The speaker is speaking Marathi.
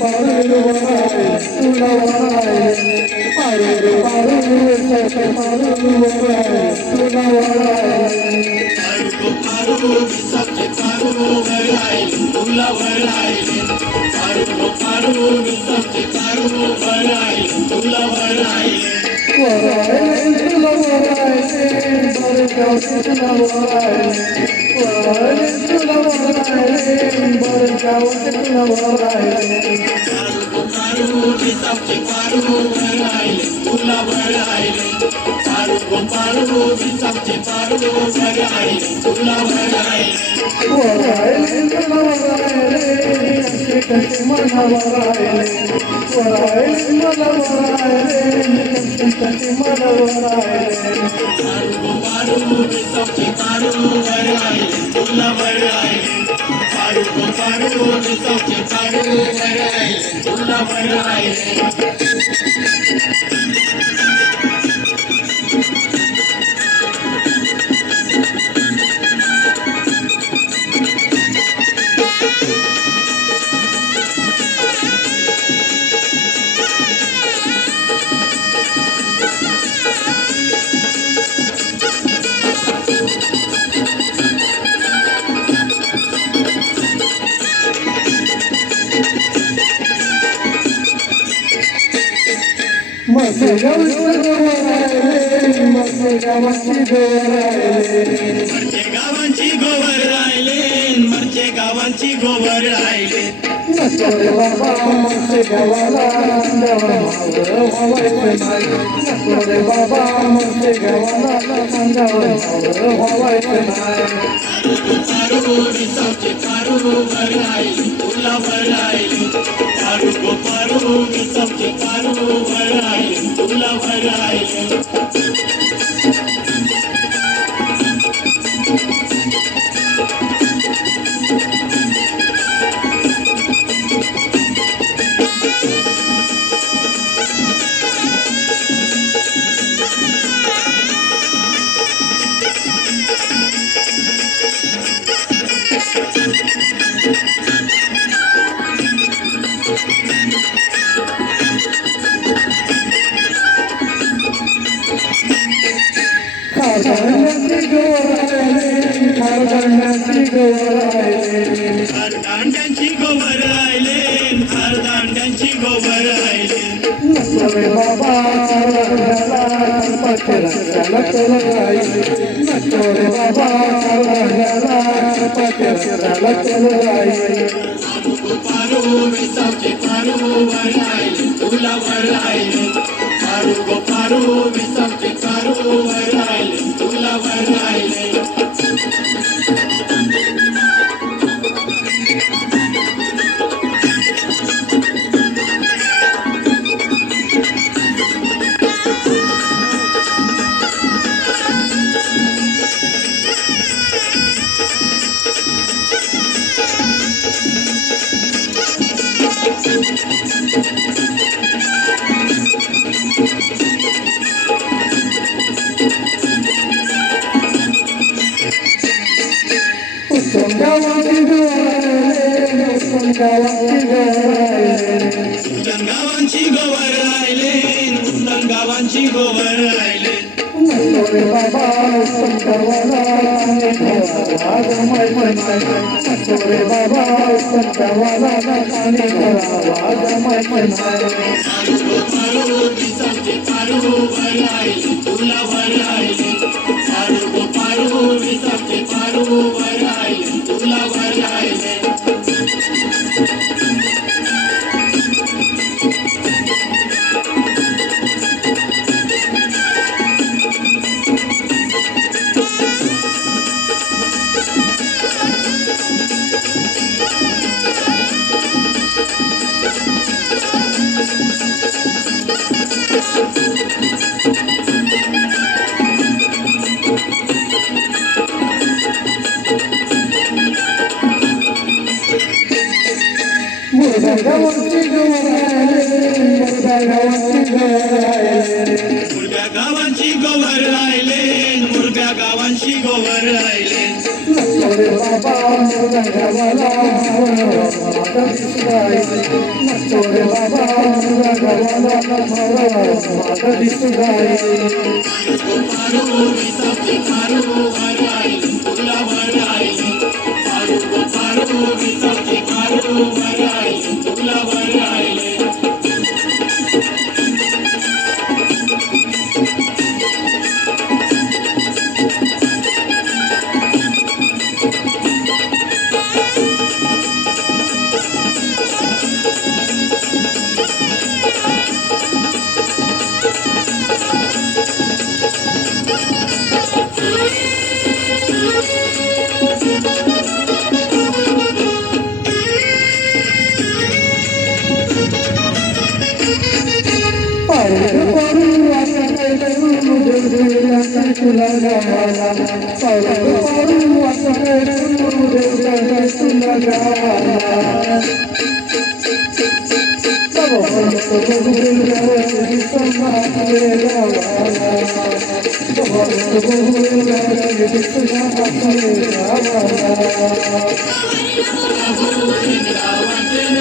पारू वराय तुला वराय पारू पारू विसाचे पारू वराय तुला वराय पारू विसाचे पारू वराय तुला वराय पारू विसाचे पारू वराय तुला वराय वराय तुला वराय बरगाव तुला वराय वराय तुला वराय बरगाव तुला वराय पारू विसाचे पारू वराय तुला वराय पारू विसाचे पारू वराय तुला वराय वराय तुला वराय कसे मला वराय वराय मला वराय कसे मला वराय पारू विसाचे पारू वराय तुला वराय पारू विसाचे पारू वराय तुला वराय गावांची गोवर राहिले मरचे गावांची गोवर राहिले नकोरे बाबा मरचे गावाला नकोरे बाबा मरचे गावाला पारू विसाचे पारू वराय तुला वराय पारू विसाचे पारू वराय तुला वराय दांड्यांची गोवर राहिले दांड्यांची गोवर राहिले नकोरे बाबा नकोरे बाबा पारू विसाचे पारू वराय तुला वराय पारू विसाचे पारू वराय तुला वराय गावांची गोवर राहिले गावांची गोवर राहिले नकोरे बाबा नकोरे बाबा पारू विसाचे पारू वराय तुला वराय पारू विसाचे पारू वराय तुला वराय गावांची गोवर राहिले मुरब्या गावांची गोवर राहिले बाबा दिसलाय नसतो रे बाबा मुला गावाला माझा दिसलाय पारू विसाची पारू वराई तुला वराई पारू विसाची पारू वराई तुला वराई तुला गाला पारू तुला गाला गावाला